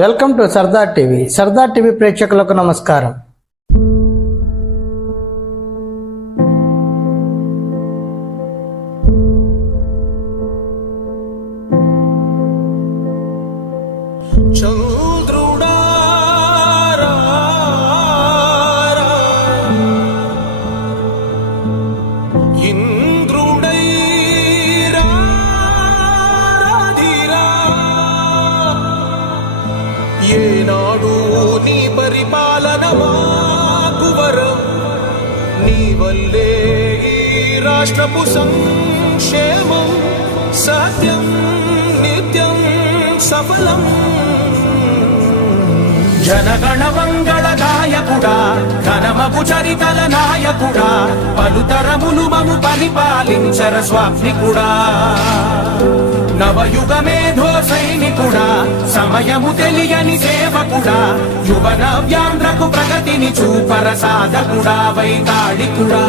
Welcome to Sardar TV. Sardar TV ప్రేక్షకులకు నమస్కారం. ఏనాడు నీ పరిపాలన మాకు వరం, నీ వల్లే ఈ రాష్ట్రపు సంక్షేమం సత్యం నిత్యం సఫలం. జనగణ మంగళ నాయకుడా, ఘనమగు చరితల నాయకుడా, పలుతరములు మము పరిపాలించర స్వాప్నికుడా. నవయుగ మేధో సైనికుడా, సమయము తెలియని సేవకుడా, యువ నవ్యాంధ్రకు ప్రగతిని చూపర సాధకుడా వైతాళికుడా.